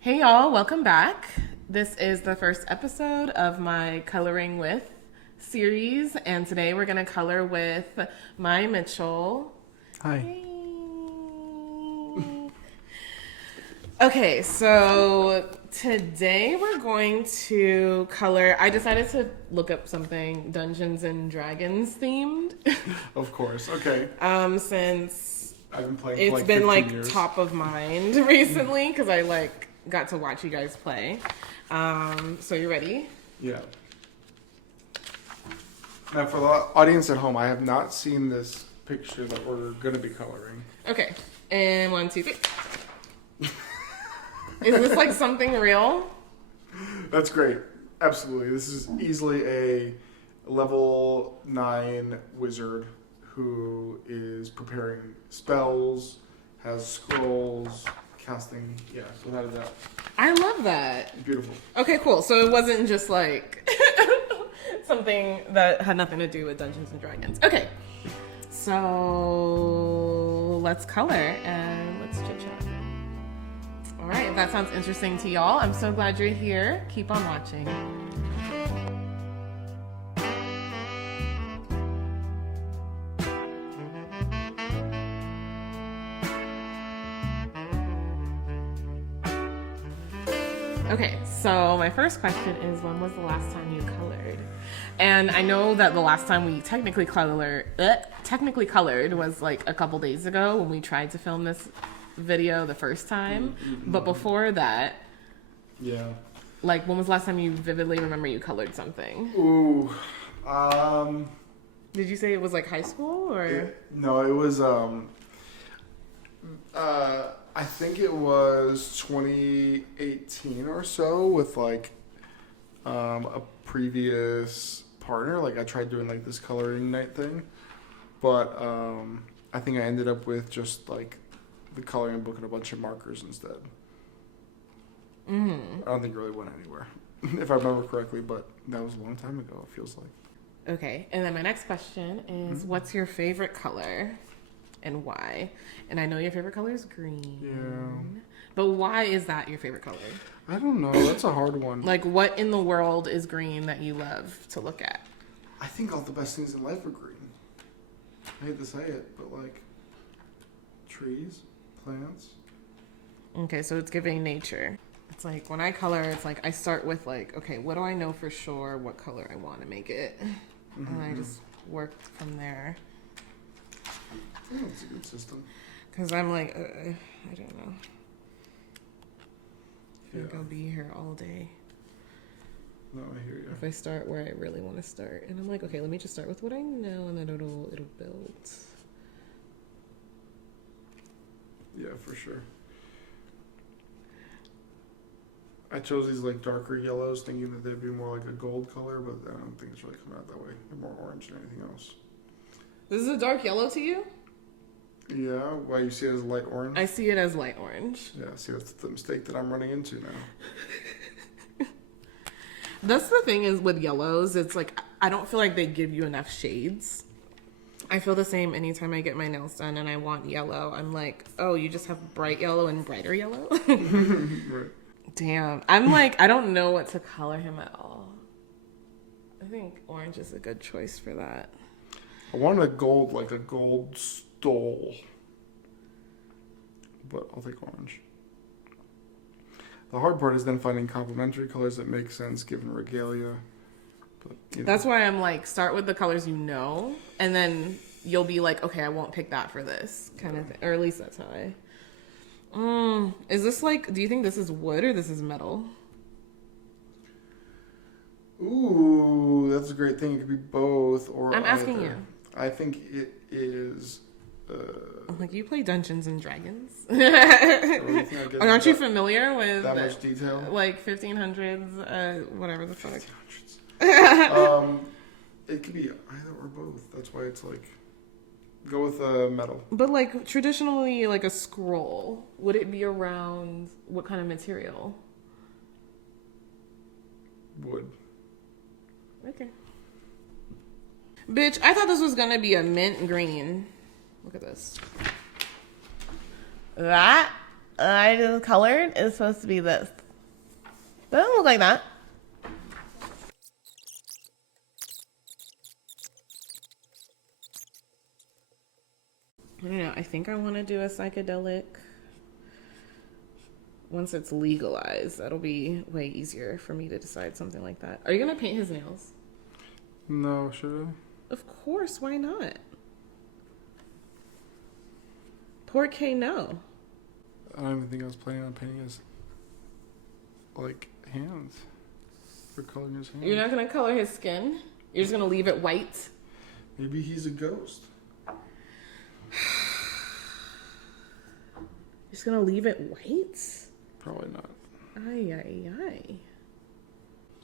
Hey y'all, welcome back. This is the first episode of my Coloring With series, and today we're going to color with my Mitchell. Hi. Hey. Okay, so today we're going to color. I decided to look up something Dungeons and Dragons themed. Of course. Okay. Since I've been playing it's for like been 15 like years. top of mind recently because I got to watch you guys play. So you ready? Yeah. Now, for the audience at home, I have not seen this picture that we're going to be coloring. Okay. And 1, 2, 3. Is this like something real? That's great. Absolutely. This is easily a level 9 wizard who is preparing spells, has scrolls, casting. Yeah, without a doubt. I love that. Beautiful. Okay, cool. So it wasn't just like something that had nothing to do with Dungeons and Dragons. Okay. So let's color and let's chit chat. All right, if that sounds interesting to y'all, I'm so glad you're here. Keep on watching. Okay, so my first question is, when was the last time you colored? And I know that the last time we technically colored was like a couple days ago when we tried to film this video the first time. But before that, Yeah. like, when was the last time you vividly remember you colored something? Ooh. Did you say it was like high school or? No, it was I think it was 2018 or so with like a previous partner. Like I tried doing like this coloring night thing, but I think I ended up with just like the coloring book and a bunch of markers instead. I don't think it really went anywhere, if I remember correctly, but that was a long time ago, it feels like. Okay, and then my next question is, what's your favorite color and why? And I know your favorite color is green. Yeah. But why is that your favorite color? I don't know. That's a hard one. Like, what in the world is green that you love to look at? I think all the best things in life are green. I hate to say it, but like trees, plants. Okay, so it's giving nature. It's like when I color, it's like I start with like, okay, what do I know for sure what color I want to make it? And I just work from there. Yeah, it's a good system. Because I'm like, I don't know. I think Yeah. I'll be here all day No, I hear you. if I start where I really want to start. And I'm like, okay, let me just start with what I know, and then it'll build. Yeah, for sure. I chose these like darker yellows, thinking that they'd be more like a gold color, but I don't think it's really coming out that way. They're more orange than anything else. This is a dark yellow to you? Yeah, why you see it as light orange? I see it as light orange. Yeah, see, that's the mistake that I'm running into now. That's the thing is with yellows, it's like I don't feel like they give you enough shades. I feel the same anytime I get my nails done and I want yellow. I'm like, oh, you just have bright yellow and brighter yellow? Right. Damn. I'm like, I don't know what to color him at all. I think orange is a good choice for that. I wanted a gold, like a gold stole. But I'll take orange. The hard part is then finding complementary colors that make sense given regalia. But, you know. That's why I'm like, start with the colors you know, and then you'll be like, okay, I won't pick that for this kind of thing. Or at least that's how I... Is this like, do you think this is wood or this is metal? Ooh, that's a great thing. It could be both or I'm asking either. you. I think it is. I'm like, you play Dungeons and Dragons? Really think I get Aren't you that- familiar with that much detail? like 1500s, whatever the fuck? It could be either or both. That's why it's like, go with metal. But like traditionally, like a scroll, would it be around what kind of material? Wood. Okay. Bitch, I thought this was gonna be a mint green. Look at this. That I just colored is supposed to be this. Doesn't look like that. I don't know. I think I want to do a psychedelic. Once it's legalized, that'll be way easier for me to decide something like that. Are you going to paint his nails? No, should I? Of course. Why not? Poor K, no. I don't even think I was planning on painting his, like, hands. For coloring his hands. You're not going to color his skin? You're just going to leave it white? Maybe he's a ghost. You're just going to leave it white? Probably not. Ay, ay, ay.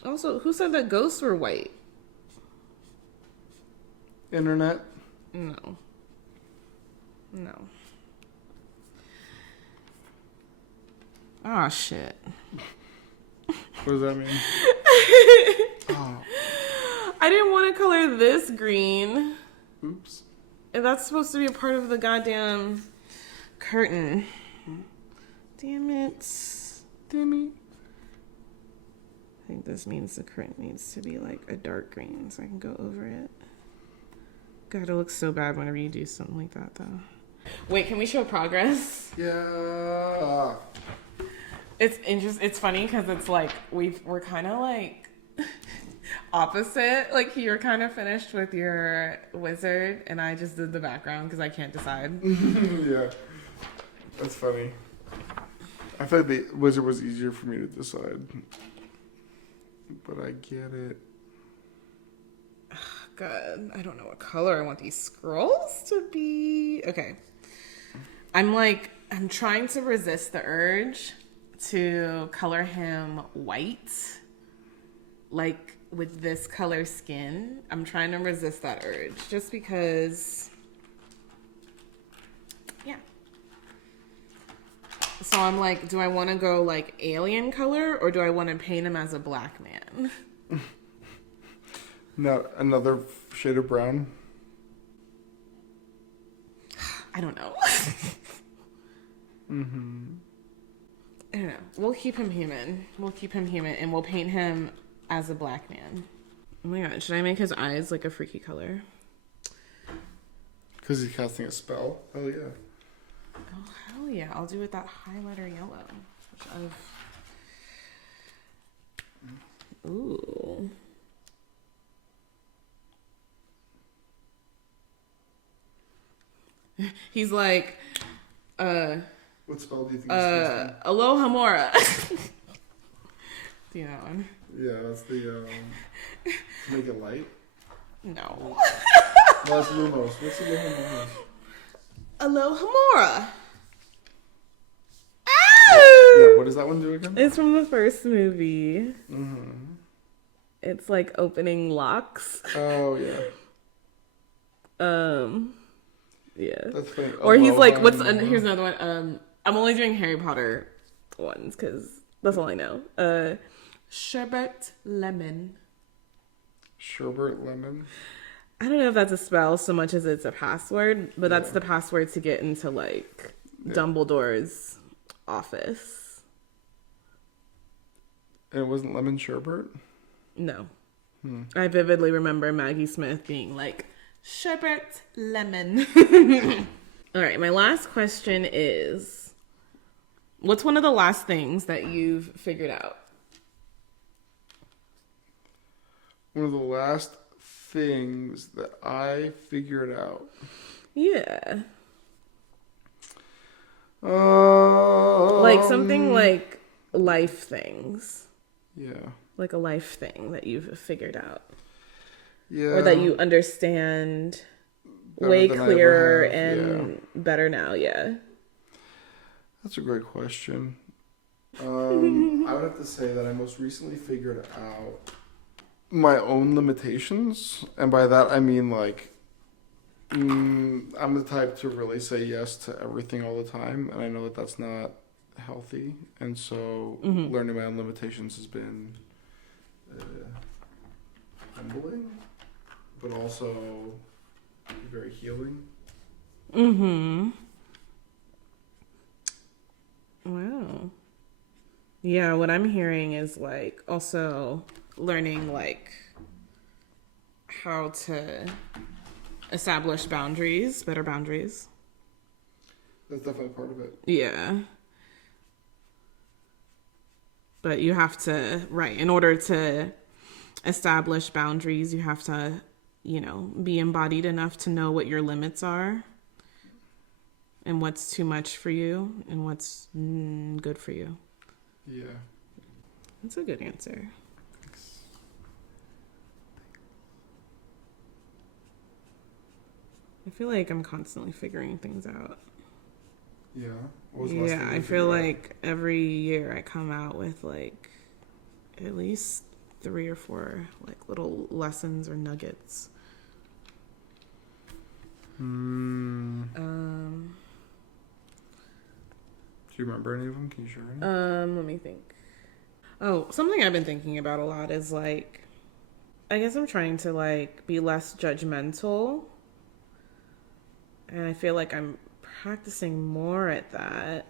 Also, who said that ghosts were white? Internet. No. No. Oh, shit. What does that mean? Oh. I didn't want to color this green. Oops. And that's supposed to be a part of the goddamn curtain. Damn it. Damn it. I think this means the curtain needs to be like a dark green so I can go over it. God, it looks so bad whenever you do something like that, though. Wait, can we show progress? Yeah. It's interesting. It's funny because it's like we're kind of like opposite. Like you're kind of finished with your wizard, and I just did the background because I can't decide. Yeah, that's funny. I feel like the wizard was easier for me to decide, but I get it. God, I don't know what color I want these scrolls to be. Okay, I'm trying to resist the urge to color him white, like with this color skin. I'm trying to resist that urge just because, yeah. So I'm like, do I want to go like alien color or do I want to paint him as a black man? No, another shade of brown. I don't know. Mm-hmm. I don't know. We'll keep him human. And we'll paint him as a black man. Oh my god, should I make his eyes like a freaky color? Because he's casting a spell. Oh yeah. Oh hell yeah! I'll do it that highlighter yellow. Which I've... Ooh. He's like, What spell do you think he's casting? Aloha Mora. Do you know that one? Yeah, that's the to make it light. No. No, that's Lumos. What's the Lumos? Aloha Mora. Yeah, what does that one do again? It's from the first movie. Mm-hmm. It's like opening locks. Oh yeah. Yeah. That's funny. Or he's like, here's another one. I'm only doing Harry Potter ones because that's all I know. Sherbet Lemon. Sherbet Lemon. I don't know if that's a spell so much as it's a password, but that's the password to get into like Dumbledore's office. And it wasn't lemon sherbet? No. I vividly remember Maggie Smith being like, sherbet lemon. All right, my last question is, what's one of the last things that you've figured out? One of the last things that I figured out. Yeah. Like something like life things. Yeah. Like a life thing that you've figured out. Yeah. Or that you understand Better way than I clearer ever have, and better now, yeah. That's a great question. I would have to say that I most recently figured out my own limitations. And by that, I mean, like, I'm the type to really say yes to everything all the time. And I know that that's not healthy. And so learning my own limitations has been humbling, but also very healing. Mm-hmm. Wow. Yeah, what I'm hearing is like also learning like how to establish boundaries, better boundaries. That's definitely part of it. Yeah. But you have to, right, in order to establish boundaries, you have to, be embodied enough to know what your limits are and what's too much for you and what's good for you. Yeah. That's a good answer. I feel like I'm constantly figuring things out. Yeah. What was the last Yeah, thing I you feel figured out? like every year I come out with like at least 3 or 4 like little lessons or nuggets. Do you remember any of them? Can you share any? Let me think. Oh, something I've been thinking about a lot is like, I guess I'm trying to like be less judgmental. And I feel like I'm practicing more at that.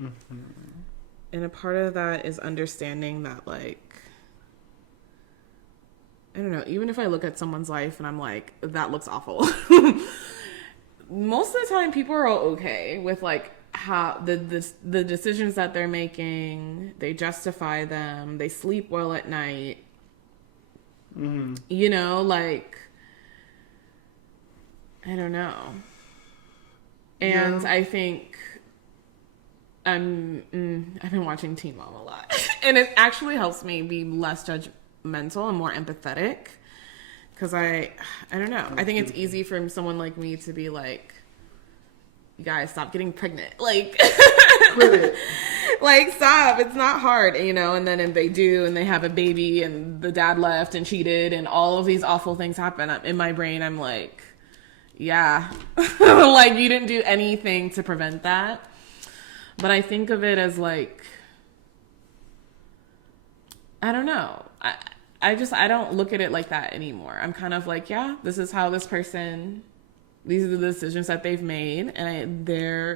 Mm-hmm. And a part of that is understanding that like, I don't know, even if I look at someone's life and I'm like, that looks awful. Most of the time people are okay with like how the decisions that they're making, they justify them, they sleep well at night. Mm-hmm. Like, I don't know. And Yeah. I think I've been watching Teen Mom a lot. And it actually helps me be less judgmental and more empathetic. Because I don't know. I think it's easy for someone like me to be like, you guys, stop getting pregnant. Like, Quit it. like, stop. It's not hard, And then if they do and they have a baby and the dad left and cheated and all of these awful things happen, in my brain, I'm like, yeah. Like, you didn't do anything to prevent that. But I think of it as like, I don't know. I don't look at it like that anymore. I'm kind of like, yeah, this is how these are the decisions that they've made. And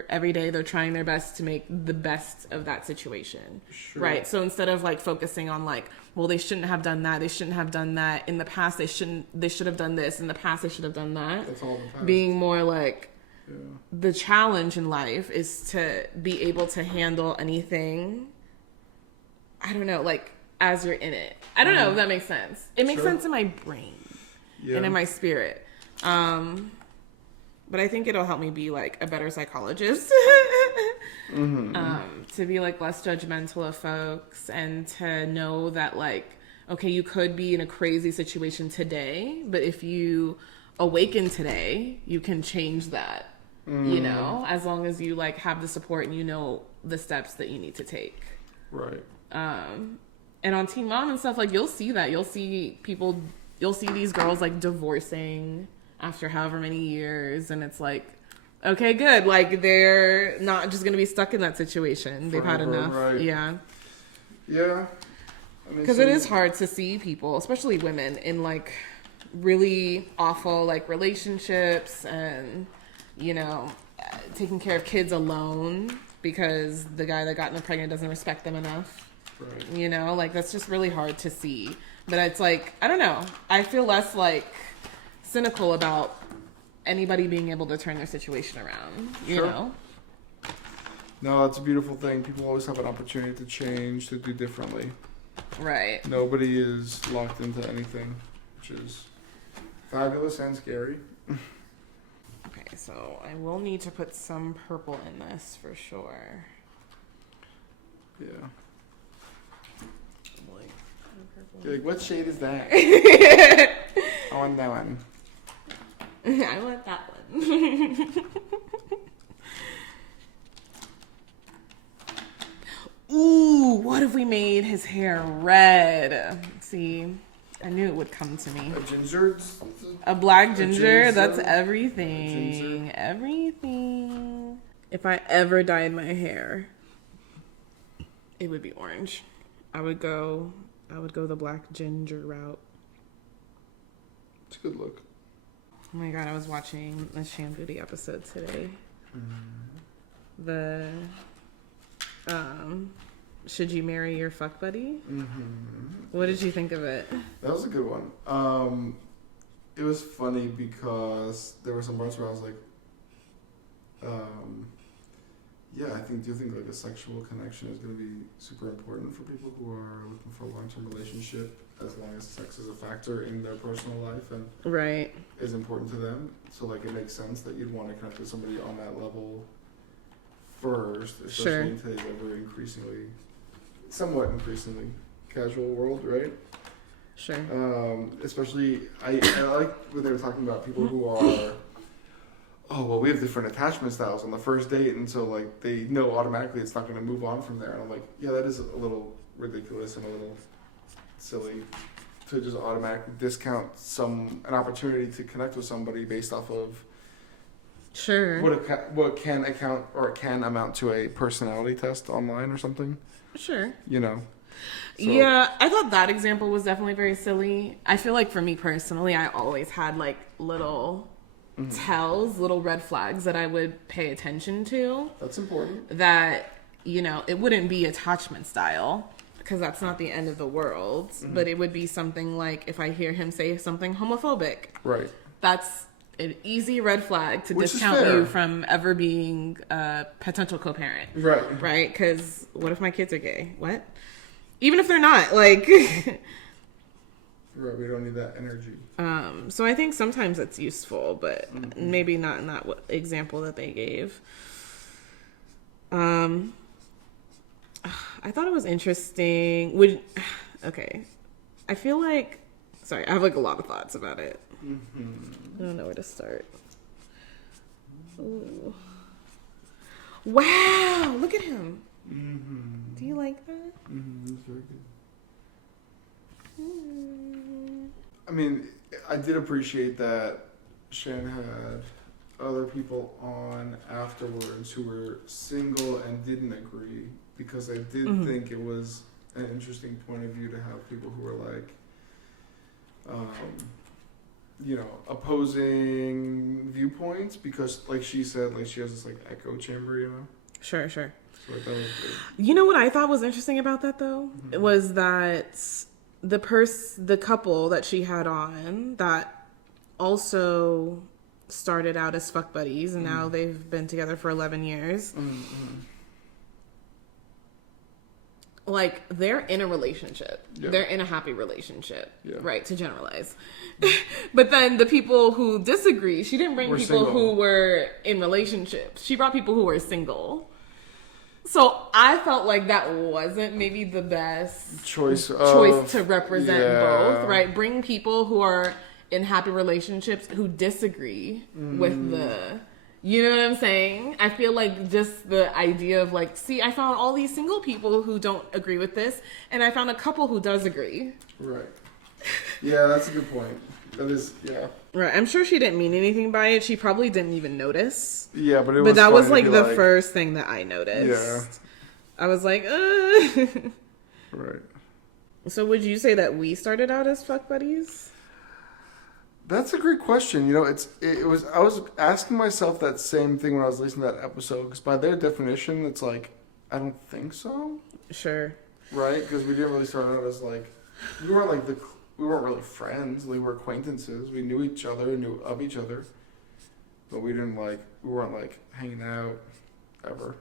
every day they're trying their best to make the best of that situation. Sure. Right. So instead of like focusing on like, well, they shouldn't have done that. They shouldn't have done that. In the past, they should have done this. In the past, they should have done that. That's all the past. Being more like, Yeah. the challenge in life is to be able to handle anything. I don't know, like as you're in it. I don't know if that makes sense. It makes Sure. sense in my brain Yeah. and in my spirit. But I think it'll help me be like a better psychologist. To be like less judgmental of folks and to know that like, okay, you could be in a crazy situation today, but if you awaken today, you can change that. As long as you like have the support and the steps that you need to take. Right. And on Teen Mom and stuff, like you'll see these girls like divorcing after however many years, and it's like, okay, good. Like they're not just gonna be stuck in that situation. They've had Forever, enough. right. Yeah. Yeah. I mean, Because it is hard to see people, especially women, in like really awful like relationships and taking care of kids alone because the guy that got them pregnant doesn't respect them enough. Right. Like that's just really hard to see. But it's like, I don't know. I feel less like cynical about anybody being able to turn their situation around, you Sure. know? No, it's a beautiful thing. People always have an opportunity to change, to do differently. Right. Nobody is locked into anything, which is fabulous and scary. Okay, so I will need to put some purple in this for sure. Yeah. Like, You're like, what shade is that? I want that one. I want that one. Ooh, what if we made his hair red? See, I knew it would come to me. A ginger? A black ginger? ginger, that's A everything. ginger? Everything. If I ever dyed my hair, it would be orange. I would go the black ginger route. It's a good look. Oh my god, I was watching the Sham Beauty episode today. The should you marry your fuck buddy? What did you think of it? That was a good one. It was funny because there were some parts where I was like, yeah, do you think like a sexual connection is going to be super important for people who are looking for a long-term relationship, as long as sex is a factor in their personal life and Right. is important to them? So like it makes sense that you'd want to connect with somebody on that level first, especially in today's somewhat increasingly casual world, right? Sure. Especially, I like when they were talking about people who are, oh, well, we have different attachment styles on the first date, and so, like, they know automatically it's not going to move on from there. And I'm like, yeah, that is a little ridiculous and a little silly to just automatically discount an opportunity to connect with somebody based off of Sure. what can amount to a personality test online or something. Sure. You know? So, yeah, I thought that example was definitely very silly. I feel like for me personally, I always had like little tells, little red flags that I would pay attention to. That's important. That, it wouldn't be attachment style because that's not the end of the world, but it would be something like if I hear him say something homophobic. Right. That's an easy red flag to Which discount you from ever being a potential co-parent. Right. Right? Because what if my kids are gay? What? Even if they're not, like... Right, we don't need that energy. So I think sometimes it's useful, but maybe not in that example that they gave. I thought it was interesting. Okay. I feel like... Sorry, I have like a lot of thoughts about it. I don't know where to start. Ooh. Wow, look at him. Do you like that? That's very good. I mean, I did appreciate that Shan had other people on afterwards who were single and didn't agree, because I did think it was an interesting point of view to have people who were like, opposing viewpoints, because like she said, like she has this like echo chamber, Sure. So that was good. You know what I thought was interesting about that though? Was that the couple that she had on that also started out as fuck buddies and now they've been together for 11 years. Like, they're in a relationship. Yeah. They're in a happy relationship. Yeah. Right, to generalize. But then the people who disagree, she didn't bring people who were in relationships. She brought people who were single. So I felt like that wasn't maybe the best choice to represent both, right? Bring people who are in happy relationships who disagree with the... You know what I'm saying? I feel like just the idea of like, see, I found all these single people who don't agree with this, and I found a couple who does agree. Right. Yeah, that's a good point. That is, yeah. Right. I'm sure she didn't mean anything by it. She probably didn't even notice. Yeah, but that was like the first thing that I noticed. Yeah. I was like, Right. So would you say that we started out as fuck buddies? That's a great question. I was asking myself that same thing when I was listening to that episode, because by their definition, it's like, I don't think so. Sure. Right? Because we didn't really start out as like, we weren't really friends. We were acquaintances. We knew each other, knew of each other, but we weren't like hanging out ever.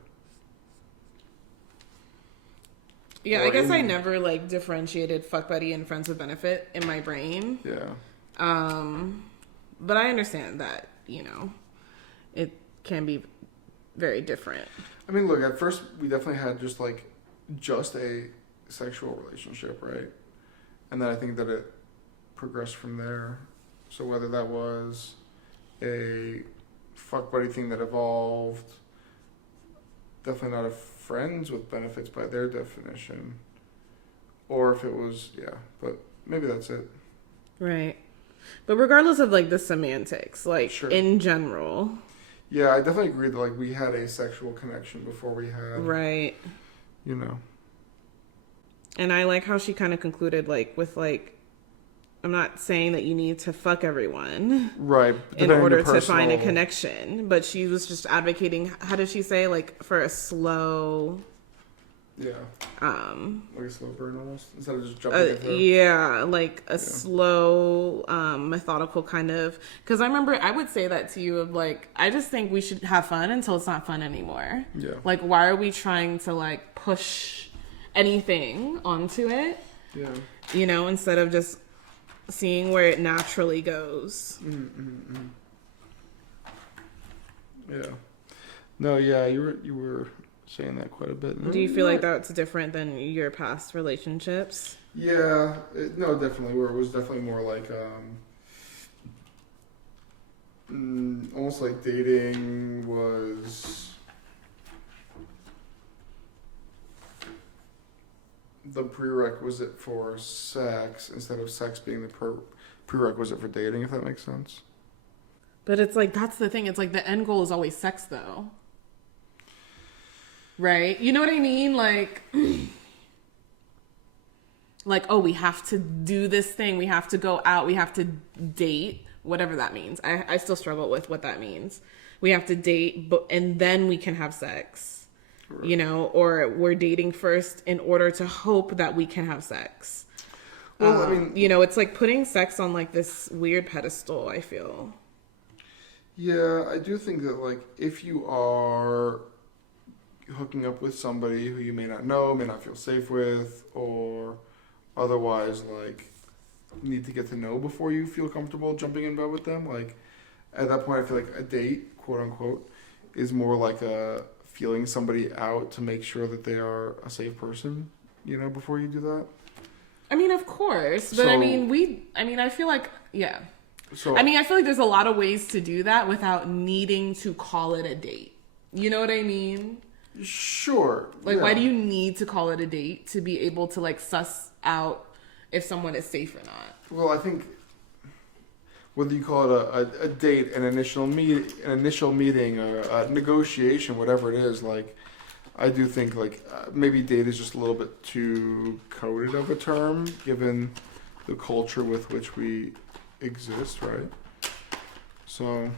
Yeah, I guess I never like differentiated fuck buddy and friends with benefit in my brain. Yeah. But I understand that, it can be very different. I mean, look, at first we definitely had just a sexual relationship, right? And then I think that it progressed from there. So whether that was a fuck buddy thing that evolved, definitely not a friends with benefits by their definition, or if it was, but maybe that's it. Right. But regardless of like the semantics, sure. In general. Yeah, I definitely agree that we had a sexual connection before we had. Right. And I like how she kind of concluded with I'm not saying that you need to fuck everyone Right. in depending on order your to find a personal- connection. But she was just advocating, how did she say, like, for a slow, Yeah. Like a slow burn almost, instead of just jumping into yeah, like a slow, methodical kind of, because I remember I would say that to you of like, I just think we should have fun until it's not fun anymore. Yeah. Like, why are we trying to like push anything onto it, Yeah. you know, instead of just seeing where it naturally goes. Yeah. No, yeah, you were saying that quite a bit. Do you feel like that's different than your past relationships? Yeah, no, definitely. Where it was definitely more like almost like dating was the prerequisite for sex instead of sex being the prerequisite for dating, if that makes sense. But it's like, that's the thing. It's like the end goal is always sex, though. Right? You know what I mean? Like, oh, we have to do this thing. We have to go out. We have to date, whatever that means. I still struggle with what that means. We have to date, and then we can have sex, right. You know, or we're dating first in order to hope that we can have sex. Well, I mean, you know, it's like putting sex on like this weird pedestal, I feel. Yeah, I do think that, like, if you are hooking up with somebody who you may not know, may not feel safe with, or otherwise, like, need to get to know before you feel comfortable jumping in bed with them, like, at that point, I feel like a date, quote unquote, is more like a feeling somebody out to make sure that they are a safe person, you know, before you do that. I mean, of course, but I feel like, yeah. So, I feel like there's a lot of ways to do that without needing to call it a date. You know what I mean? Sure. Like, yeah. why do you need to call it a date to be able to, like, suss out if someone is safe or not? Well, I think whether you call it a date, an initial meeting, or a negotiation, whatever it is, like, I do think, like, maybe date is just a little bit too coded of a term, given the culture with which we exist, right? So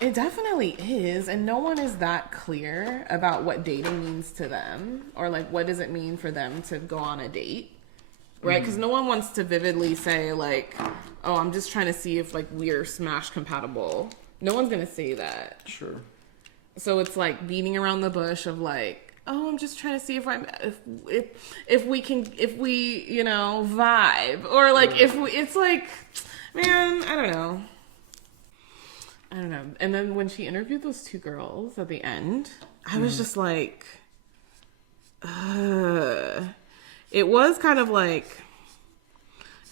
it definitely is, and no one is that clear about what dating means to them, or like what does it mean for them to go on a date, right? Because no one wants to vividly say like, oh, I'm just trying to see if like we're smash compatible. No one's gonna say that. Sure. So it's like beating around the bush of like, oh, I'm just trying to see if we you know vibe, or like it's like, man, I don't know. And then when she interviewed those two girls at the end, I was just like, it was kind of like,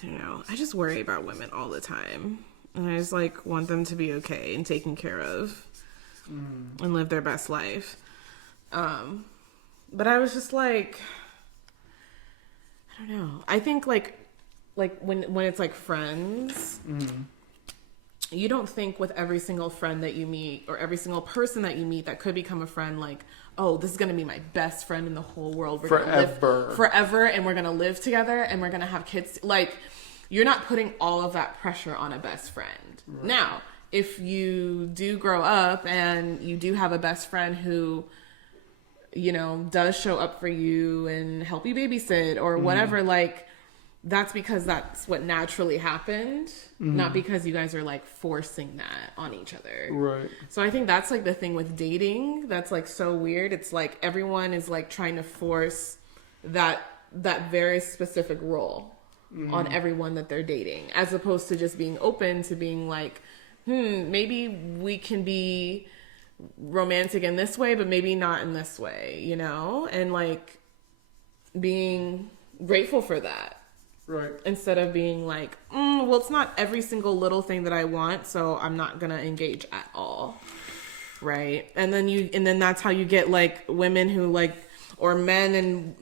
I don't know. I just worry about women all the time, and I just like want them to be okay and taken care of, and live their best life. But I was just like, I don't know. I think like when it's like friends, you don't think with every single friend that you meet or every single person that you meet that could become a friend, like, oh, this is going to be my best friend in the whole world. We're gonna live forever, and we're going to live together, and we're going to have kids. Like, you're not putting all of that pressure on a best friend. Right. Now, if you do grow up and you do have a best friend who, you know, does show up for you and help you babysit or whatever, like, that's because that's what naturally happened, not because you guys are like forcing that on each other. Right. So I think that's like the thing with dating that's like so weird. It's like everyone is like trying to force that very specific role on everyone that they're dating, as opposed to just being open to being like, maybe we can be romantic in this way, but maybe not in this way, you know? And like being grateful for that. Right. Instead of being like, well, it's not every single little thing that I want, so I'm not gonna engage at all. Right. And then that's how you get like women who like, or men, and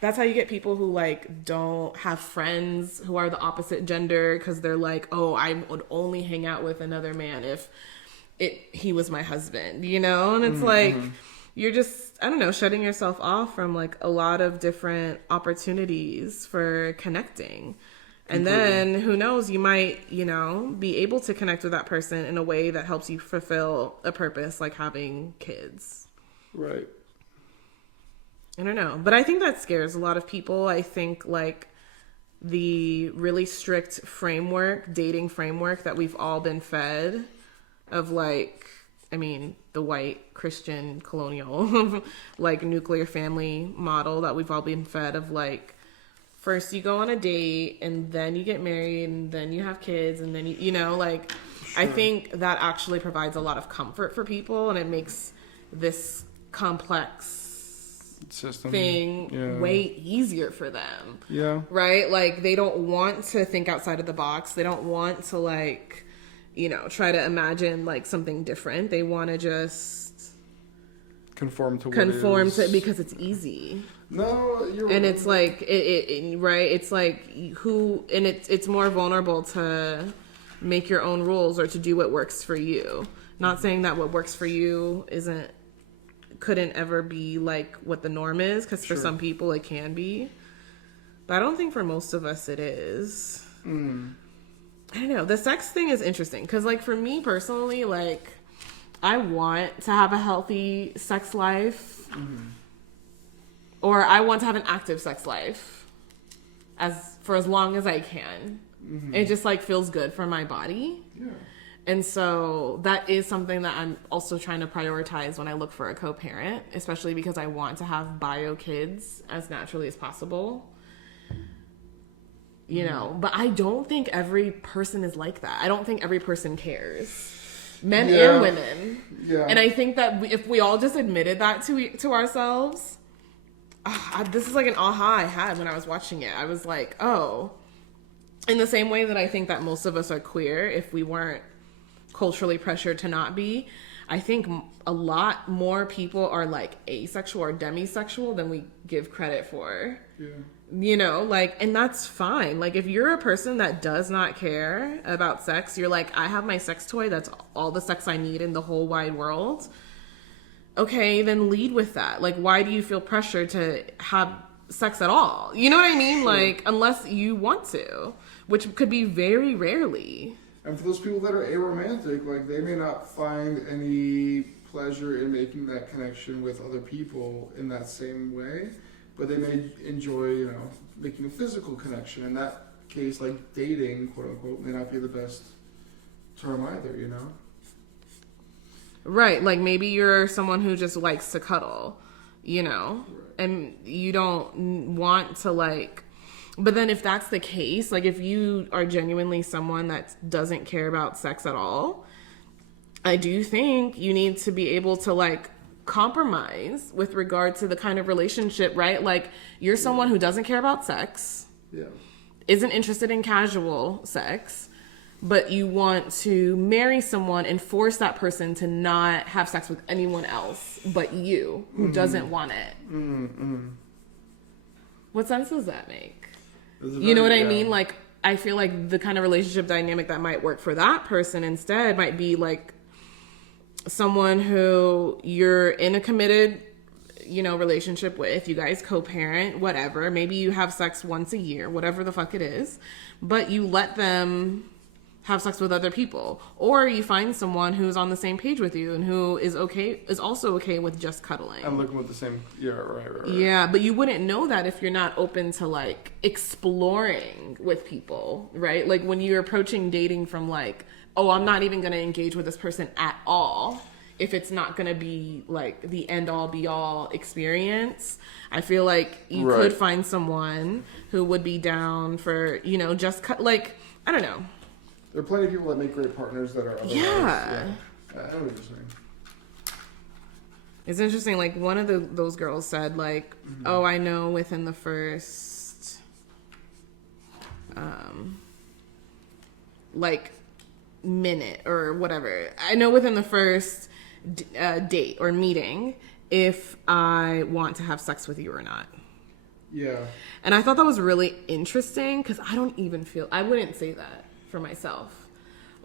that's how you get people who like don't have friends who are the opposite gender, because they're like, oh, I would only hang out with another man if he was my husband, you know? And it's like, you're just, I don't know, shutting yourself off from like a lot of different opportunities for connecting. And then who knows, you might, you know, be able to connect with that person in a way that helps you fulfill a purpose, like having kids. Right. I don't know. But I think that scares a lot of people. I think like the really strict framework, dating framework that we've all been fed of like, I mean, the white Christian colonial like nuclear family model that we've all been fed of like, first you go on a date and then you get married and then you have kids and then you know, like, sure. I think that actually provides a lot of comfort for people and it makes this complex system thing way easier for them. Yeah. Right? Like they don't want to think outside of the box. They don't want to like, you know, try to imagine like something different. They want to just conform to because it's easy. No, you're and it's like it right. It's like it's more vulnerable to make your own rules or to do what works for you. Not saying that what works for you couldn't ever be like what the norm is, because for some people it can be, but I don't think for most of us it is. I don't know. The sex thing is interesting because like for me personally, like I want to have a healthy sex life. Or I want to have an active sex life for as long as I can. It just like feels good for my body. Yeah. And so that is something that I'm also trying to prioritize when I look for a co-parent, especially because I want to have bio kids as naturally as possible. You know, but I don't think every person is like that. I don't think every person cares. Men and women. Yeah. And I think that if we all just admitted that to ourselves, this is like an aha I had when I was watching it. I was like, oh, in the same way that I think that most of us are queer, if we weren't culturally pressured to not be, I think a lot more people are like asexual or demisexual than we give credit for. Yeah. You know, like, and that's fine. Like, if you're a person that does not care about sex, you're like, I have my sex toy, that's all the sex I need in the whole wide world. Okay, then lead with that. Like, why do you feel pressure to have sex at all? You know what I mean? Sure. Like, unless you want to, which could be very rarely. And for those people that are aromantic, like, they may not find any pleasure in making that connection with other people in that same way, but they may enjoy, you know, making a physical connection. In that case, like, dating, quote unquote, may not be the best term either, you know? Right, like maybe you're someone who just likes to cuddle, you know, and you don't want to like, but then if that's the case, like if you are genuinely someone that doesn't care about sex at all, I do think you need to be able to like compromise with regard to the kind of relationship, right? Like you're someone who doesn't care about sex, isn't interested in casual sex, but you want to marry someone and force that person to not have sex with anyone else but you, who doesn't want it. What sense does that make? You know what I mean? Like, I feel like the kind of relationship dynamic that might work for that person instead might be like someone who you're in a committed, you know, relationship with. You guys co-parent, whatever. Maybe you have sex once a year, whatever the fuck it is, but you let them have sex with other people, or you find someone who's on the same page with you and who is also okay with just cuddling. I'm looking with the same, right. Yeah, but you wouldn't know that if you're not open to like exploring with people, right? Like when you're approaching dating from like, oh, I'm not even going to engage with this person at all, if it's not going to be like the end all be all experience. I feel like you could find someone who would be down for, you know, just like, I don't know. There are plenty of people that make great partners that are otherwise. Yeah. I know what you're saying. It's interesting. Like one of those girls said, like, "Oh, I know within the first, like, minute or whatever. I know within the first date or meeting if I want to have sex with you or not." Yeah. And I thought that was really interesting because I wouldn't say that for myself.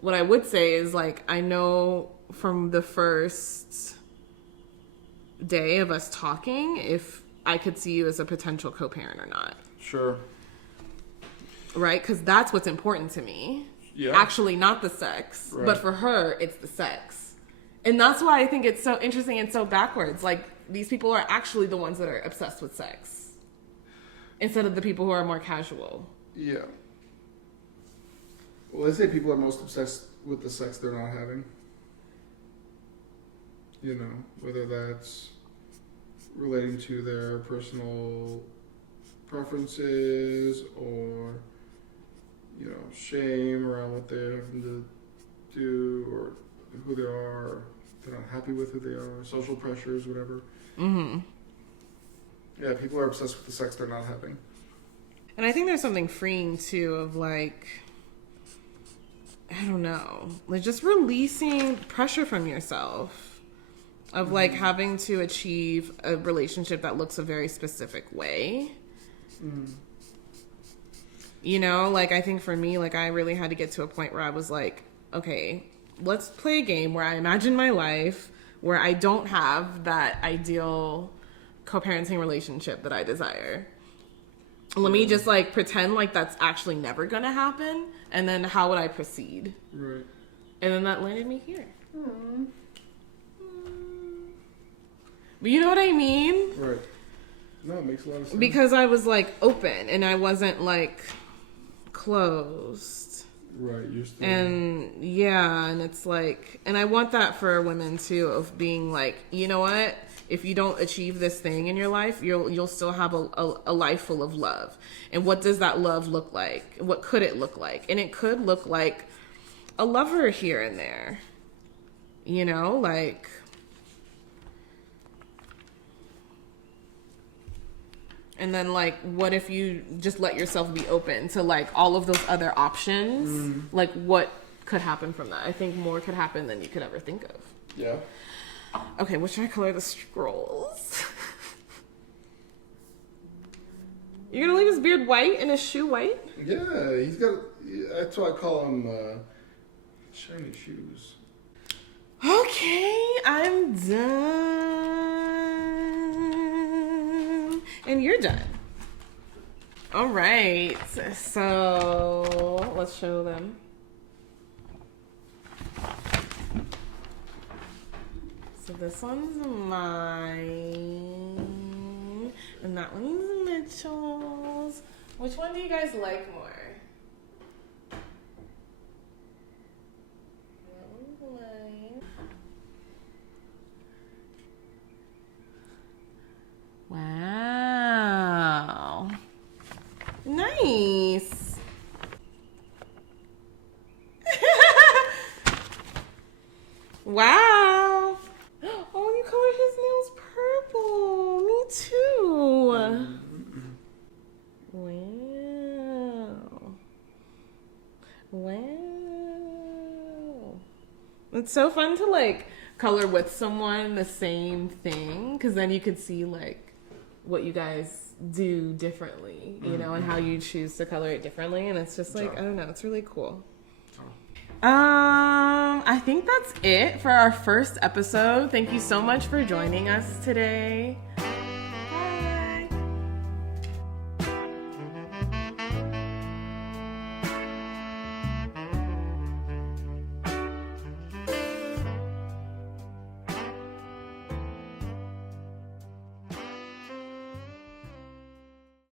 What I would say is like, I know from the first day of us talking if I could see you as a potential co-parent or not. Sure. right? Because that's what's important to me. Yeah. Actually, not the sex, Right. but for her, it's the sex. And that's why I think it's so interesting and so backwards. Like, these people are actually the ones that are obsessed with sex instead of the people who are more casual. Yeah. Well, they say people are most obsessed with the sex they're not having. You know, whether that's relating to their personal preferences or, you know, shame around what they're having to do or who they are, or they're not happy with who they are, social pressures, whatever. Mm-hmm. Yeah, people are obsessed with the sex they're not having. And I think there's something freeing too of like, I don't know, like just releasing pressure from yourself of like having to achieve a relationship that looks a very specific way. You know, like I think for me, like I really had to get to a point where I was like, okay, let's play a game where I imagine my life where I don't have that ideal co-parenting relationship that I desire. Let me just like pretend like that's actually never gonna happen, and then how would I proceed? Right. And then that landed me here. But you know what I mean? Right. No, it makes a lot of sense. Because I was like open and I wasn't like closed. Right, you're still... And yeah, and it's like, and I want that for women too, of being like, you know what? If you don't achieve this thing in your life, you'll still have a life full of love. And what does that love look like? What could it look like? And it could look like a lover here and there. You know, like... And then, like, what if you just let yourself be open to, like, all of those other options? Like, what could happen from that? I think more could happen than you could ever think of. Yeah. Okay, what should I color the scrolls? You're gonna leave his beard white and his shoe white? Yeah, he's got... That's why I call him shiny shoes. Okay, I'm done. And you're done. All right, so let's show them. So this one's mine, and that one's Mitchell's. Which one do you guys like more? That one's mine. Wow. Nice. Wow. Oh, you colored his nails purple. Me too. Wow. Wow. It's so fun to like color with someone the same thing, because then you could see like what you guys do differently, you know, and how you choose to color it differently. And it's just like, I don't know, it's really cool. I think that's it for our first episode. Thank you so much for joining us today.